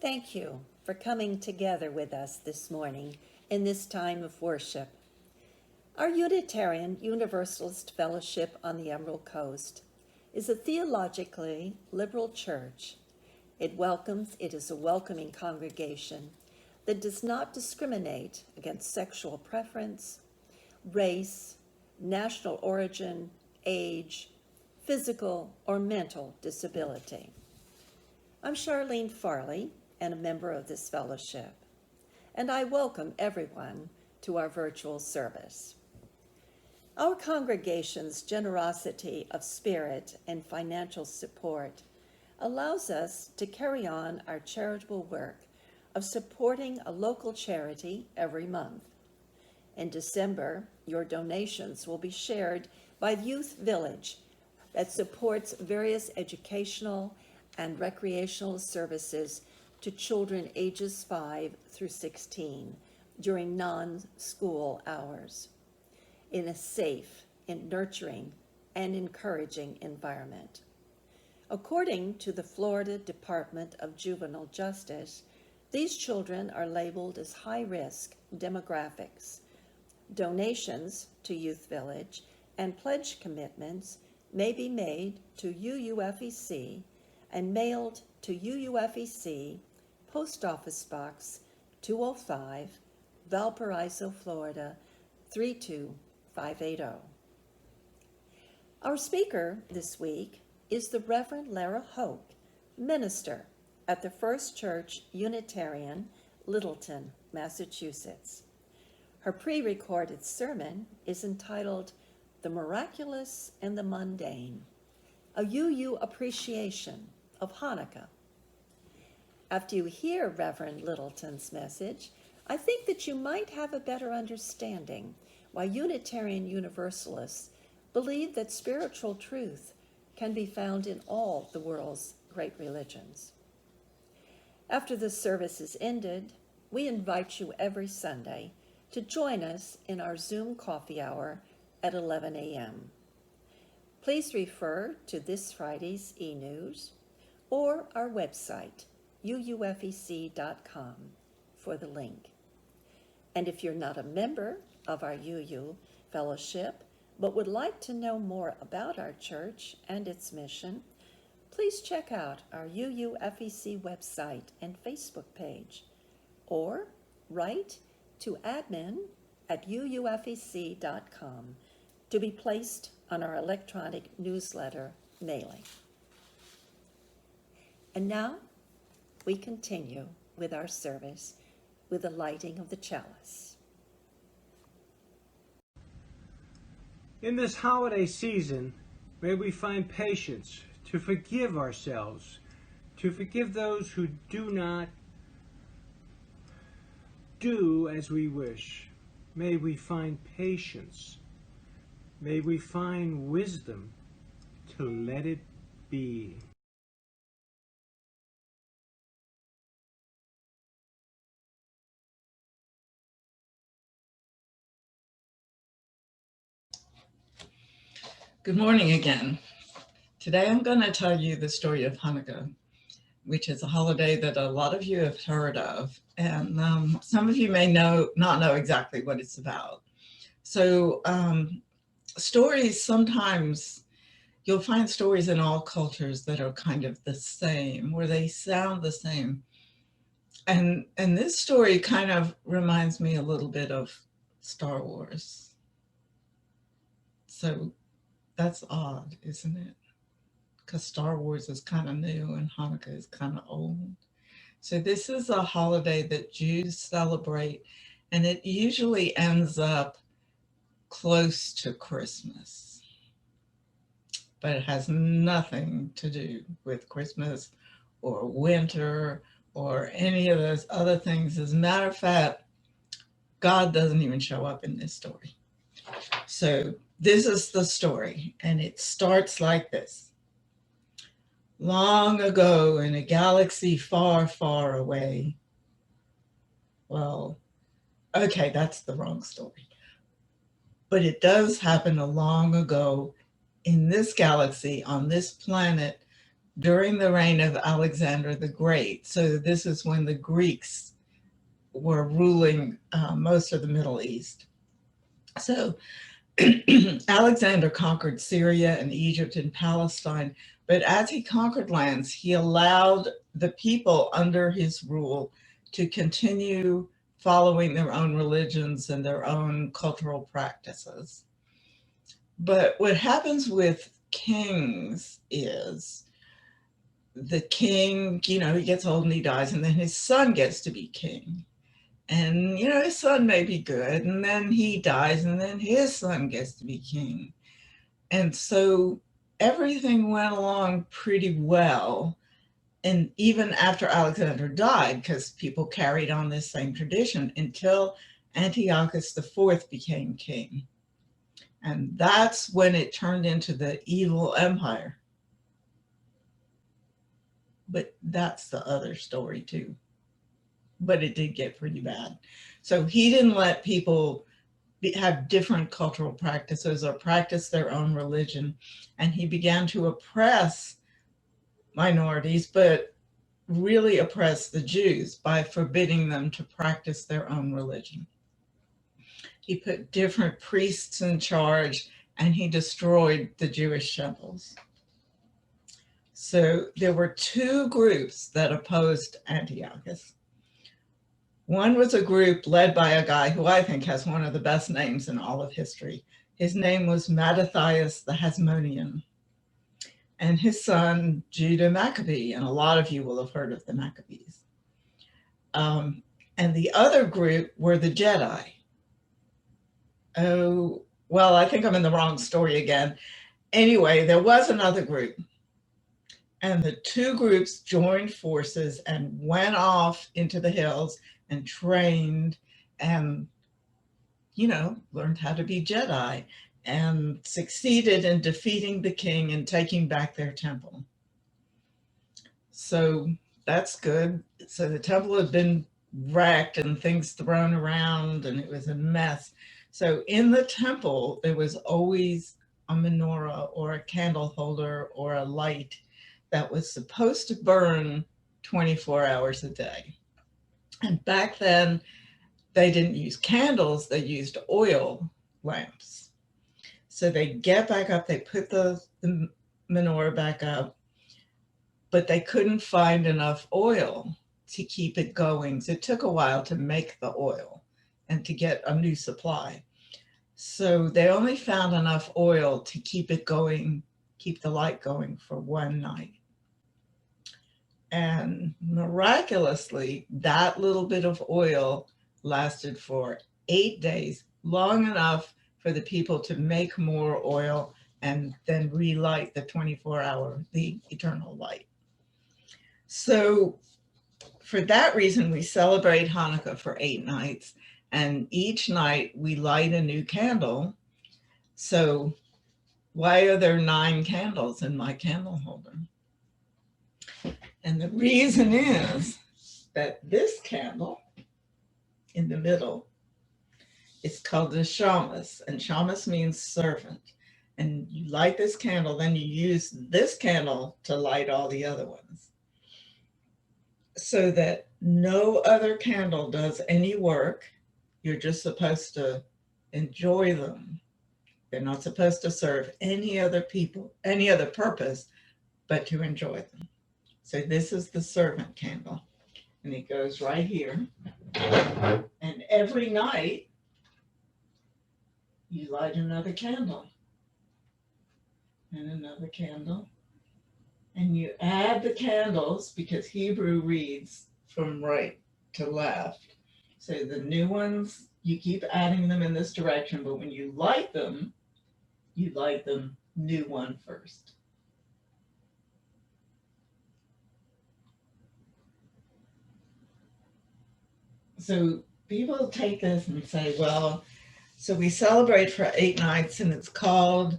Thank you for coming together with us this morning in this time of worship. Our Unitarian Universalist Fellowship on the Emerald Coast is a theologically liberal church. It is a welcoming congregation that does not discriminate against sexual preference, race, national origin, age, physical, or mental disability. I'm Charlene Farley, and a member of this fellowship, and I welcome everyone to our virtual service. Our congregation's generosity of spirit and financial support allows us to carry on our charitable work of supporting a local charity every month. In December, your donations will be shared by the Youth Village that supports various educational and recreational services to children ages 5 through 16 during non-school hours in a safe, nurturing, and encouraging environment. According to the Florida Department of Juvenile Justice, these children are labeled as high-risk demographics. Donations to Youth Village and pledge commitments may be made to UUFEC and mailed to UUFEC, Post Office Box 205, Valparaiso, Florida 32580. Our speaker this week is the Reverend Lara Hoke, minister at the First Church Unitarian Littleton, Massachusetts. Her pre-recorded sermon is entitled The Miraculous and the Mundane, a UU Appreciation of Hanukkah. After you hear Reverend Littleton's message, I think that you might have a better understanding why Unitarian Universalists believe that spiritual truth can be found in all the world's great religions. After the service is ended, we invite you every Sunday to join us in our Zoom coffee hour at 11 a.m. Please refer to this Friday's e-news or our website, UUFEC.com, for the link. And if you're not a member of our UU Fellowship, but would like to know more about our church and its mission, please check out our UUFEC website and Facebook page, or write to admin@UUFEC.com to be placed on our electronic newsletter mailing. And now, we continue with our service with the lighting of the chalice. In this holiday season, may we find patience to forgive ourselves, to forgive those who do not do as we wish. May we find patience. May we find wisdom to let it be. Good morning again. Today I'm going to tell you the story of Hanukkah, which is a holiday that a lot of you have heard of, and some of you may not know exactly what it's about. So stories, sometimes you'll find stories in all cultures that are kind of the same, or they sound the same. And this story kind of reminds me a little bit of Star Wars. So that's odd, isn't it? Because Star Wars is kind of new and Hanukkah is kind of old. So this is a holiday that Jews celebrate, and it usually ends up close to Christmas. But it has nothing to do with Christmas or winter or any of those other things. As a matter of fact, God doesn't even show up in this story. So this is the story, and it starts like this. Long ago in a galaxy far, far away. Well, okay, that's the wrong story. But it does happen a long ago in this galaxy, on this planet, during the reign of Alexander the Great. So this is when the Greeks were ruling most of the Middle East. So Alexander conquered Syria and Egypt and Palestine, but as he conquered lands, he allowed the people under his rule to continue following their own religions and their own cultural practices. But what happens with kings is the king, he gets old and he dies, and then his son gets to be king. And, his son may be good, and then he dies, and then his son gets to be king. And so everything went along pretty well. And even after Alexander died, because people carried on this same tradition until Antiochus IV became king. And that's when it turned into the evil empire. But that's the other story too. But it did get pretty bad. So he didn't let people have different cultural practices or practice their own religion. And he began to oppress minorities, but really oppress the Jews by forbidding them to practice their own religion. He put different priests in charge, and he destroyed the Jewish temples. So there were two groups that opposed Antiochus. One was a group led by a guy who I think has one of the best names in all of history. His name was Mattathias the Hasmonean, and his son, Judah Maccabee, and a lot of you will have heard of the Maccabees. And the other group were the Jedi. Oh, well, I think I'm in the wrong story again. Anyway, there was another group, and the two groups joined forces and went off into the hills and trained and, learned how to be Jedi and succeeded in defeating the king and taking back their temple. So that's good. So the temple had been wrecked and things thrown around, and it was a mess. So in the temple, there was always a menorah or a candle holder or a light that was supposed to burn 24 hours a day. And back then, they didn't use candles, they used oil lamps. So they get back up, they put the menorah back up, but they couldn't find enough oil to keep it going. So it took a while to make the oil and to get a new supply. So they only found enough oil to keep it going, keep the light going for one night. And miraculously, that little bit of oil lasted for 8 days, long enough for the people to make more oil and then relight the 24-hour, the eternal light. So for that reason, we celebrate Hanukkah for 8 nights, and each night we light a new candle. So why are there 9 candles in my candle holder? And the reason is that this candle in the middle is called the shamus, and shamus means servant. And you light this candle, then you use this candle to light all the other ones, so that no other candle does any work. You're just supposed to enjoy them. They're not supposed to serve any other people, any other purpose, but to enjoy them. So this is the servant candle, and it goes right here. And every night you light another candle and another candle, and you add the candles, because Hebrew reads from right to left. So the new ones, you keep adding them in this direction, but when you light them new one first. So people take this and say, well, so we celebrate for 8 nights, and it's called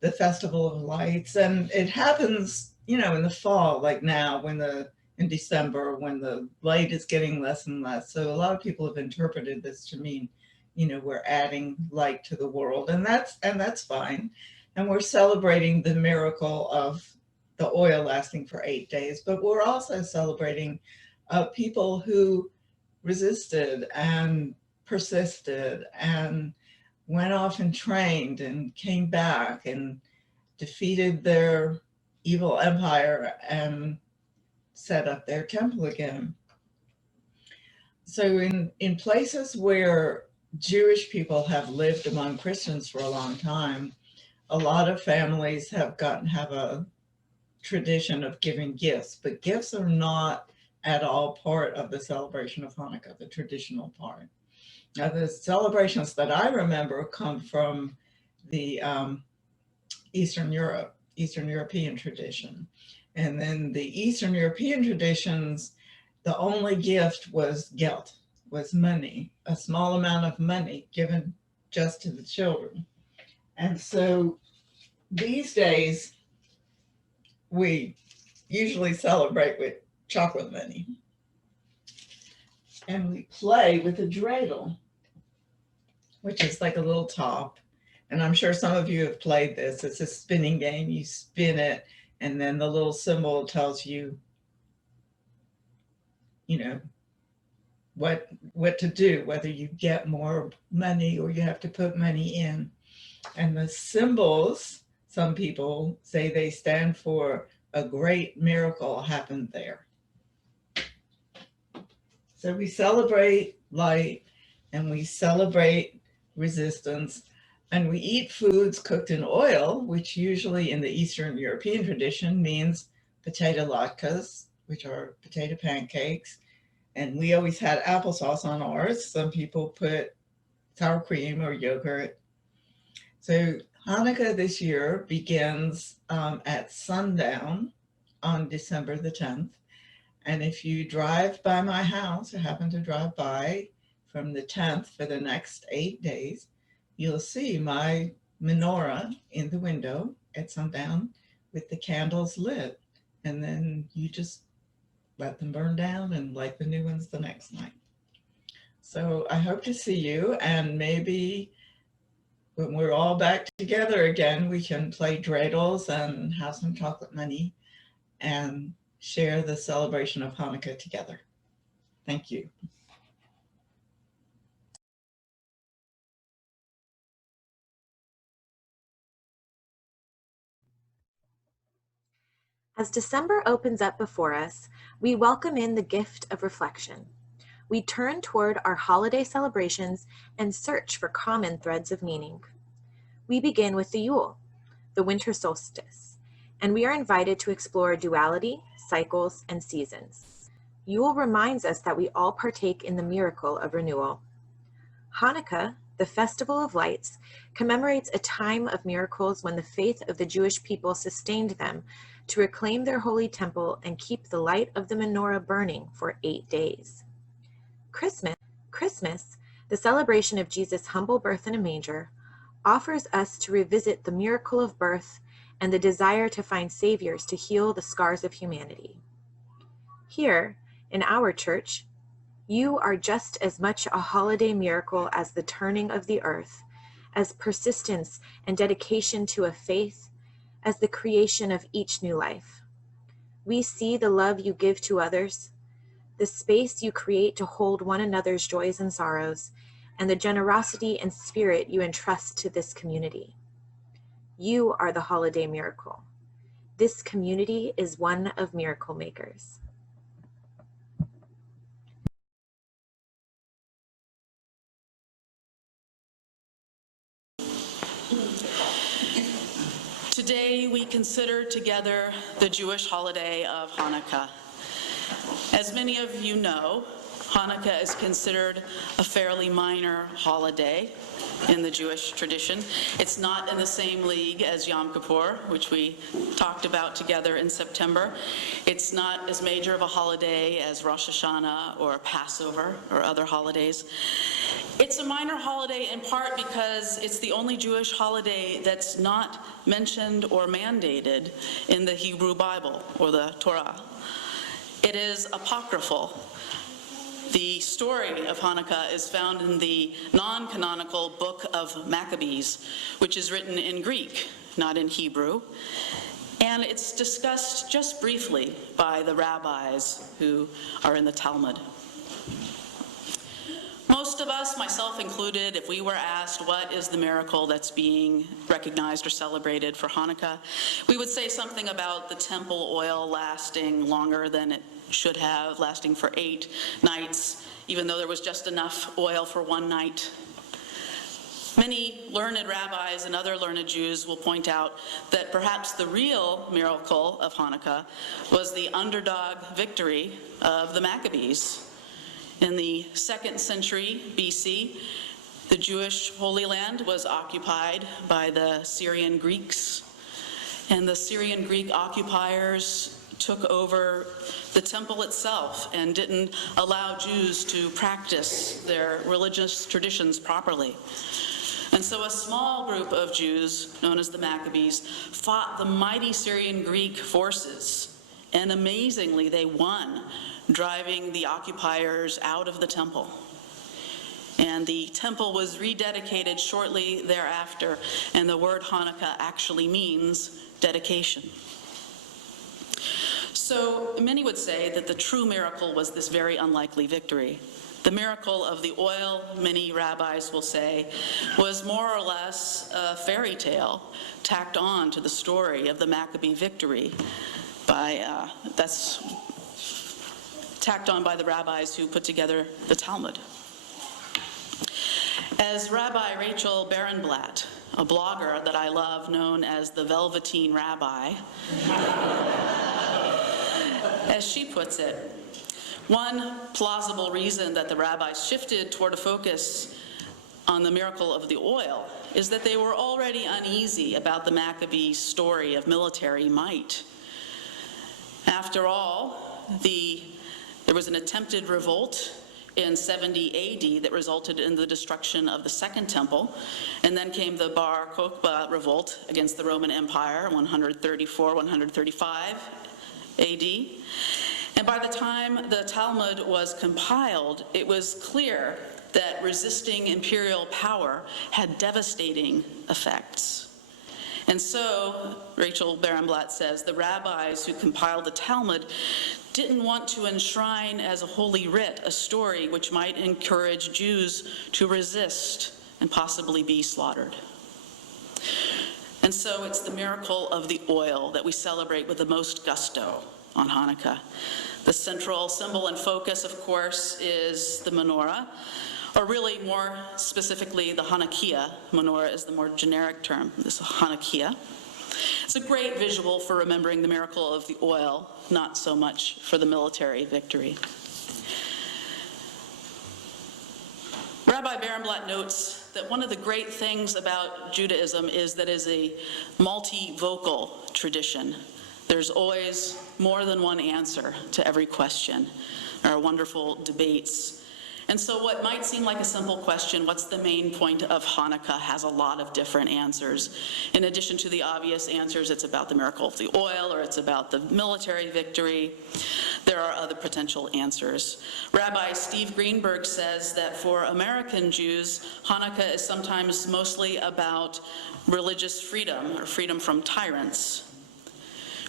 the Festival of Lights. And it happens, in the fall, like now, in December, when the light is getting less and less. So a lot of people have interpreted this to mean, we're adding light to the world, and that's fine. And we're celebrating the miracle of the oil lasting for 8 days, but we're also celebrating people who resisted and persisted and went off and trained and came back and defeated their evil empire and set up their temple again. So in places where Jewish people have lived among Christians for a long time, a lot of families have a tradition of giving gifts, but gifts are not at all part of the celebration of Hanukkah, the traditional part. Now, the celebrations that I remember come from the Eastern European tradition. And then the Eastern European traditions, the only gift was geld, was money, a small amount of money given just to the children. And so these days, we usually celebrate with chocolate money. And we play with a dreidel, which is like a little top. And I'm sure some of you have played this. It's a spinning game. You spin it, and then the little symbol tells you, what to do, whether you get more money or you have to put money in. And the symbols, some people say they stand for a great miracle happened there. So we celebrate light and we celebrate resistance, and we eat foods cooked in oil, which usually in the Eastern European tradition means potato latkes, which are potato pancakes. And we always had applesauce on ours. Some people put sour cream or yogurt. So Hanukkah this year begins at sundown on December the 10th. And if you drive by my house or happen to drive by from the 10th for the next 8 days, you'll see my menorah in the window at sundown with the candles lit. And then you just let them burn down and light the new ones the next night. So I hope to see you, and maybe when we're all back together again, we can play dreidels and have some chocolate money and share the celebration of Hanukkah together. Thank you. As December opens up before us, we welcome in the gift of reflection. We turn toward our holiday celebrations and search for common threads of meaning. We begin with the Yule, the winter solstice, and we are invited to explore duality, cycles, and seasons. Yule reminds us that we all partake in the miracle of renewal. Hanukkah, the festival of lights, commemorates a time of miracles when the faith of the Jewish people sustained them to reclaim their holy temple and keep the light of the menorah burning for 8 days. Christmas, the celebration of Jesus' humble birth in a manger, offers us to revisit the miracle of birth and the desire to find saviors to heal the scars of humanity. Here, in our church, you are just as much a holiday miracle as the turning of the earth, as persistence and dedication to a faith, as the creation of each new life. We see the love you give to others, the space you create to hold one another's joys and sorrows, and the generosity and spirit you entrust to this community. You are the holiday miracle. This community is one of miracle makers. Today we consider together the Jewish holiday of Hanukkah. As many of you know, Hanukkah is considered a fairly minor holiday in the Jewish tradition. It's not in the same league as Yom Kippur, which we talked about together in September. It's not as major of a holiday as Rosh Hashanah or Passover or other holidays. It's a minor holiday in part because it's the only Jewish holiday that's not mentioned or mandated in the Hebrew Bible or the Torah. It is apocryphal. The story of Hanukkah is found in the non-canonical book of Maccabees, which is written in Greek, not in Hebrew. And it's discussed just briefly by the rabbis who are in the Talmud. Most of us, myself included, if we were asked what is the miracle that's being recognized or celebrated for Hanukkah, we would say something about the temple oil lasting longer than it should have, lasting for 8 nights, even though there was just enough oil for 1 night. Many learned rabbis and other learned Jews will point out that perhaps the real miracle of Hanukkah was the underdog victory of the Maccabees. In the 2nd century BC, the Jewish Holy Land was occupied by the Syrian Greeks, and the Syrian Greek occupiers took over the temple itself and didn't allow Jews to practice their religious traditions properly. And so a small group of Jews, known as the Maccabees, fought the mighty Syrian Greek forces, and amazingly they won, driving the occupiers out of the temple. And the temple was rededicated shortly thereafter, and the word Hanukkah actually means dedication. So many would say that the true miracle was this very unlikely victory. The miracle of the oil, many rabbis will say, was more or less a fairy tale tacked on to the story of the Maccabee victory. That's tacked on by the rabbis who put together the Talmud. As Rabbi Rachel Barenblatt, a blogger that I love known as the Velveteen Rabbi, as she puts it, one plausible reason that the rabbis shifted toward a focus on the miracle of the oil is that they were already uneasy about the Maccabee story of military might. After all, there was an attempted revolt in 70 AD that resulted in the destruction of the Second Temple, and then came the Bar Kokhba revolt against the Roman Empire, 134-135 AD. And by the time the Talmud was compiled, it was clear that resisting imperial power had devastating effects. And so, Rachel Barenblatt says, the rabbis who compiled the Talmud didn't want to enshrine as a holy writ a story which might encourage Jews to resist and possibly be slaughtered. And so it's the miracle of the oil that we celebrate with the most gusto on Hanukkah. The central symbol and focus, of course, is the menorah, or really more specifically the Hanukkah. Menorah is the more generic term, this Hanukkah. It's a great visual for remembering the miracle of the oil, not so much for the military victory. Rabbi Barenblatt notes that one of the great things about Judaism is that it is a multi-vocal tradition. There's always more than one answer to every question. There are wonderful debates. And so what might seem like a simple question, what's the main point of Hanukkah, has a lot of different answers. In addition to the obvious answers, it's about the miracle of the oil, or it's about the military victory. There are other potential answers. Rabbi Steve Greenberg says that for American Jews, Hanukkah is sometimes mostly about religious freedom, or freedom from tyrants.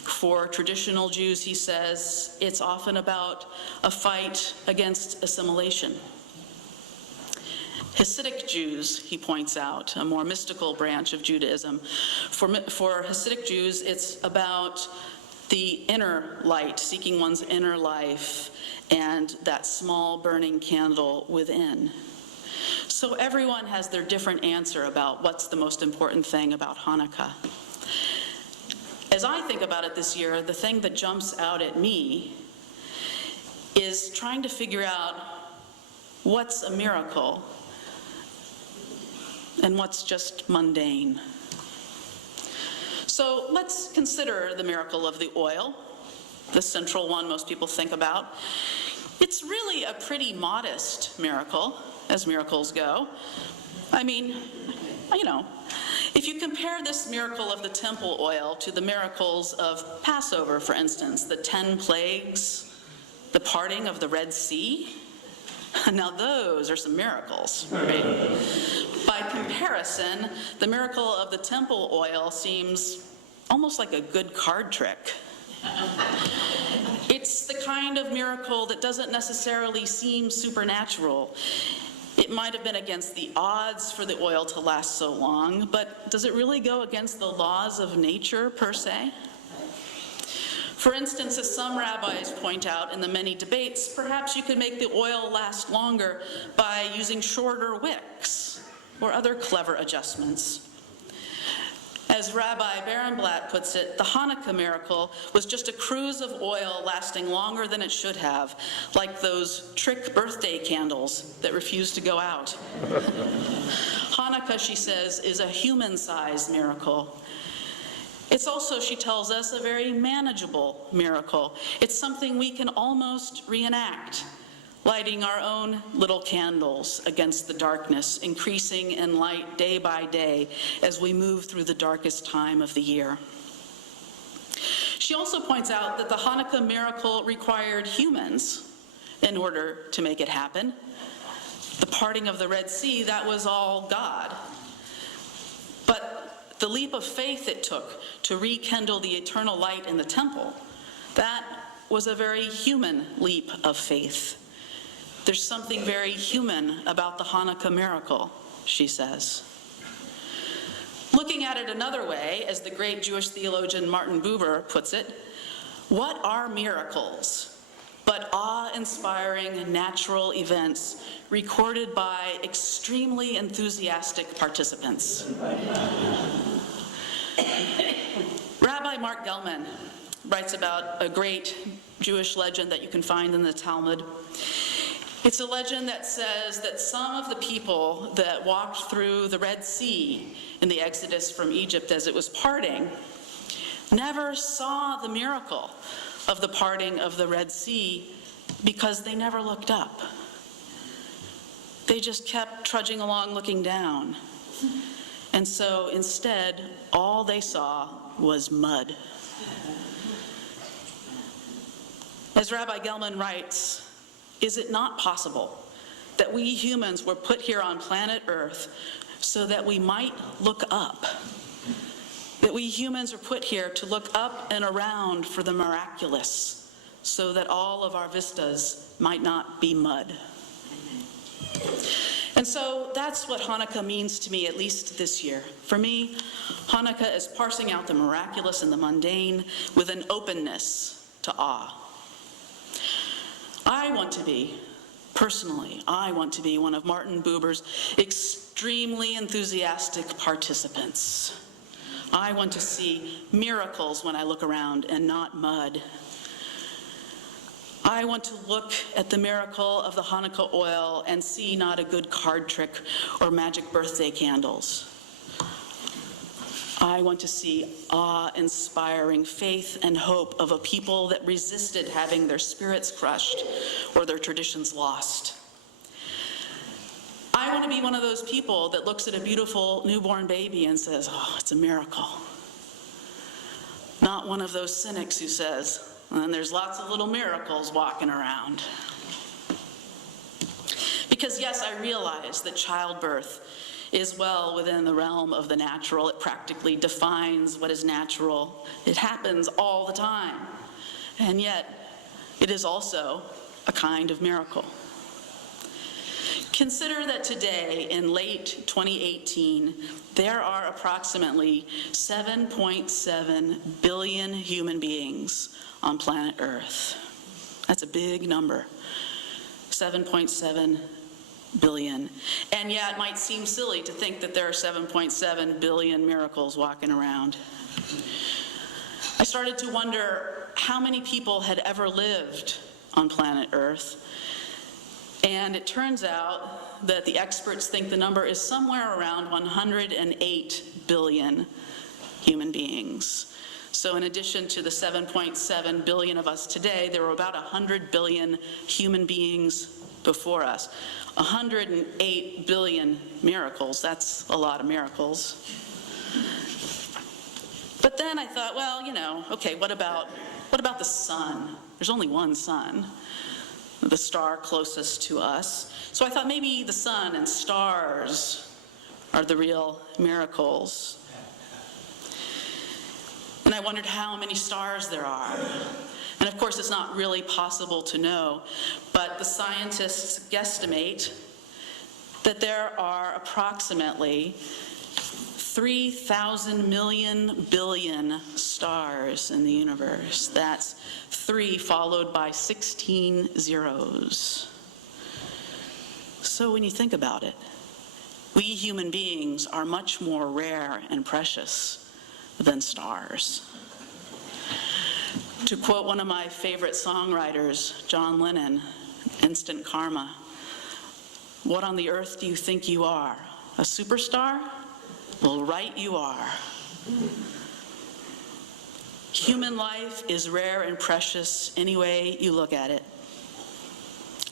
For traditional Jews, he says, it's often about a fight against assimilation. Hasidic Jews, he points out, a more mystical branch of Judaism. For Hasidic Jews, it's about the inner light, seeking one's inner life, and that small burning candle within. So everyone has their different answer about what's the most important thing about Hanukkah. As I think about it this year, the thing that jumps out at me is trying to figure out what's a miracle and what's just mundane. So let's consider the miracle of the oil, the central one most people think about. It's really a pretty modest miracle, as miracles go. I mean, you know, if you compare this miracle of the temple oil to the miracles of Passover, for instance, the 10 plagues, the parting of the Red Sea, now those are some miracles, right? By comparison, the miracle of the temple oil seems almost like a good card trick. It's the kind of miracle that doesn't necessarily seem supernatural. It might have been against the odds for the oil to last so long, but does it really go against the laws of nature per se? For instance, as some rabbis point out in the many debates, perhaps you could make the oil last longer by using shorter wicks or other clever adjustments. As Rabbi Barenblatt puts it, the Hanukkah miracle was just a cruise of oil lasting longer than it should have, like those trick birthday candles that refuse to go out. Hanukkah, she says, is a human-sized miracle. It's also, she tells us, a very manageable miracle. It's something we can almost reenact, lighting our own little candles against the darkness, increasing in light day by day as we move through the darkest time of the year. She also points out that the Hanukkah miracle required humans in order to make it happen. The parting of the Red Sea, that was all God. But the leap of faith it took to rekindle the eternal light in the temple, that was a very human leap of faith. There's something very human about the Hanukkah miracle, she says. Looking at it another way, as the great Jewish theologian Martin Buber puts it, what are miracles but awe-inspiring natural events recorded by extremely enthusiastic participants? Rabbi Mark Gelman writes about a great Jewish legend that you can find in the Talmud. It's a legend that says that some of the people that walked through the Red Sea in the Exodus from Egypt as it was parting never saw the miracle of the parting of the Red Sea because they never looked up. They just kept trudging along looking down. And so instead, all they saw was mud. As Rabbi Gelman writes, is it not possible that we humans were put here on planet Earth so that we might look up? That we humans are put here to look up and around for the miraculous so that all of our vistas might not be mud. And so that's what Hanukkah means to me, at least this year. For me, Hanukkah is parsing out the miraculous and the mundane with an openness to awe. I want to be one of Martin Buber's extremely enthusiastic participants. I want to see miracles when I look around and not mud. I want to look at the miracle of the Hanukkah oil and see not a good card trick or magic birthday candles. I want to see awe-inspiring faith and hope of a people that resisted having their spirits crushed or their traditions lost. I want to be one of those people that looks at a beautiful newborn baby and says, oh, it's a miracle. Not one of those cynics who says, and there's lots of little miracles walking around. Because yes, I realize that childbirth is well within the realm of the natural. It practically defines what is natural. It happens all the time. And yet, it is also a kind of miracle. Consider that today, in late 2018, there are approximately 7.7 billion human beings on planet Earth. That's a big number. 7.7 billion. And yet, it might seem silly to think that there are 7.7 billion miracles walking around. I started to wonder how many people had ever lived on planet Earth. And it turns out that the experts think the number is somewhere around 108 billion human beings. So in addition to the 7.7 billion of us today, there were about 100 billion human beings before us. 108 billion miracles, that's a lot of miracles. But then I thought, well, okay, what about the sun? There's only one sun, the star closest to us. So I thought maybe the sun and stars are the real miracles. And I wondered how many stars there are. And of course, it's not really possible to know, but the scientists guesstimate that there are approximately 3,000 million billion stars in the universe. That's 3 followed by 16 zeros. So when you think about it, we human beings are much more rare and precious than stars. To quote one of my favorite songwriters, John Lennon, Instant Karma, "What on the earth do you think you are? A superstar? Well, right you are." Human life is rare and precious any way you look at it.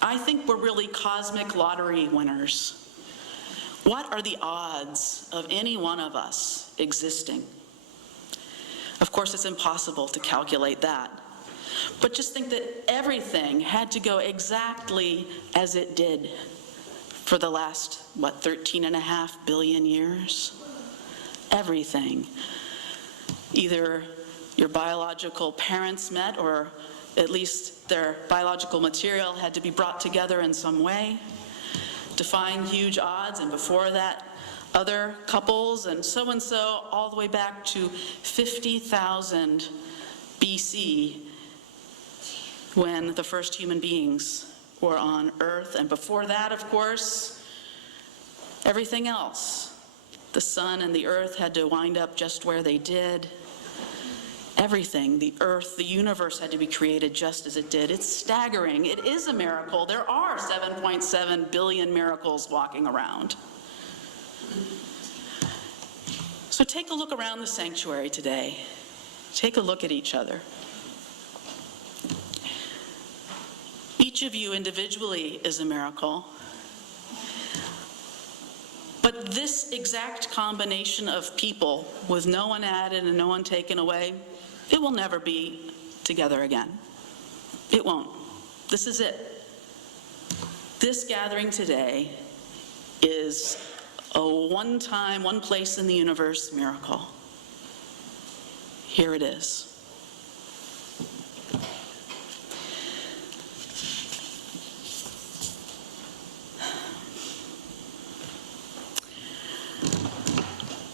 I think we're really cosmic lottery winners. What are the odds of any one of us existing? Of course, it's impossible to calculate that. But just think that everything had to go exactly as it did for the last, 13.5 billion years? Everything. Either your biological parents met, or at least their biological material had to be brought together in some way, defying huge odds, and before that, other couples, and so, all the way back to 50,000 BC, when the first human beings were on Earth. And before that, of course, everything else. The sun and the earth had to wind up just where they did. Everything, the earth, the universe had to be created just as it did. It's staggering. It is a miracle. There are 7.7 billion miracles walking around. So take a look around the sanctuary today. Take a look at each other. Each of you individually is a miracle. But this exact combination of people, with no one added and no one taken away, it will never be together again. It won't. This is it. This gathering today is a one-time, one place in the universe miracle. Here it is.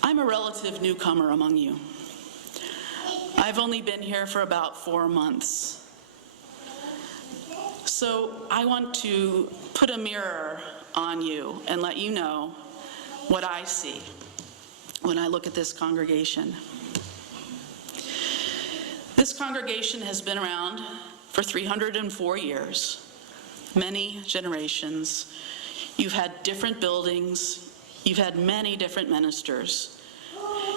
I'm a relative newcomer among you. I've only been here for about 4 months. So I want to put a mirror on you and let you know what I see when I look at this congregation. This congregation has been around for 304 years, many generations. You've had different buildings. You've had many different ministers.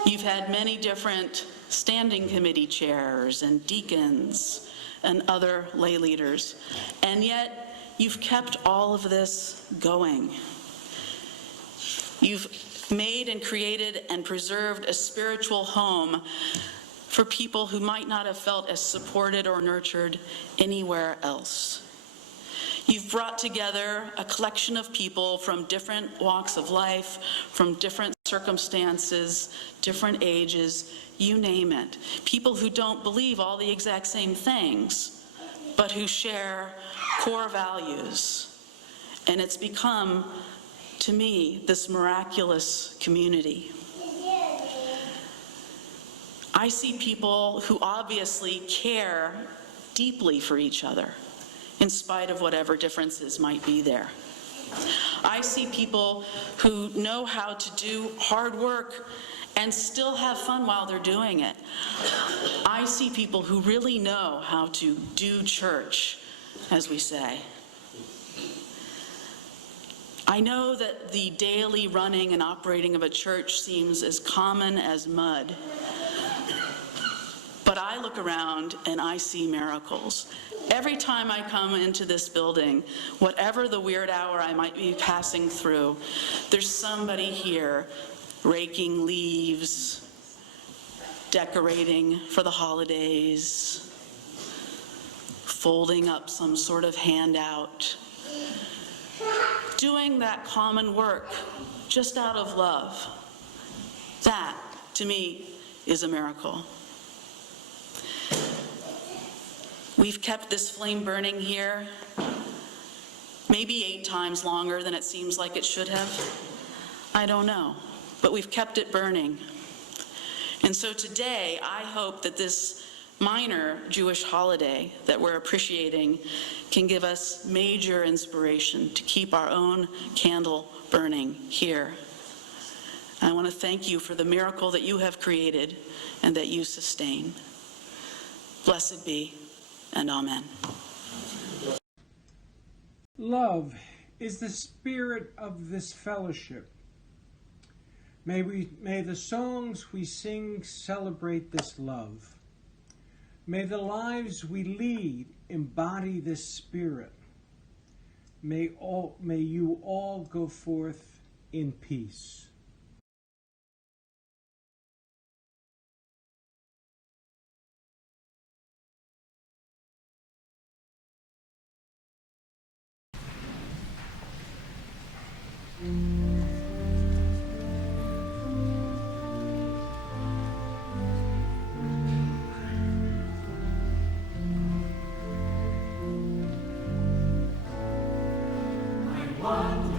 You've had many different standing committee chairs and deacons and other lay leaders. And yet, you've kept all of this going. You've made and created and preserved a spiritual home for people who might not have felt as supported or nurtured anywhere else. You've brought together a collection of people from different walks of life, from different circumstances, different ages, you name it. People who don't believe all the exact same things, but who share core values. And it's become, to me, this miraculous community. I see people who obviously care deeply for each other, in spite of whatever differences might be there. I see people who know how to do hard work and still have fun while they're doing it. I see people who really know how to do church, as we say. I know that the daily running and operating of a church seems as common as mud. But I look around and I see miracles. Every time I come into this building, whatever the weird hour I might be passing through, there's somebody here raking leaves, decorating for the holidays, folding up some sort of handout, doing that common work just out of love. That, to me, is a miracle. We've kept this flame burning here maybe 8 times longer than it seems like it should have. I don't know, but we've kept it burning. And so today, I hope that this minor Jewish holiday that we're appreciating can give us major inspiration to keep our own candle burning here. I want to thank you for the miracle that you have created and that you sustain. Blessed be, and amen. Love is the spirit of this fellowship. May the songs we sing celebrate this love. May the lives we lead embody this spirit. May you all go forth in peace. One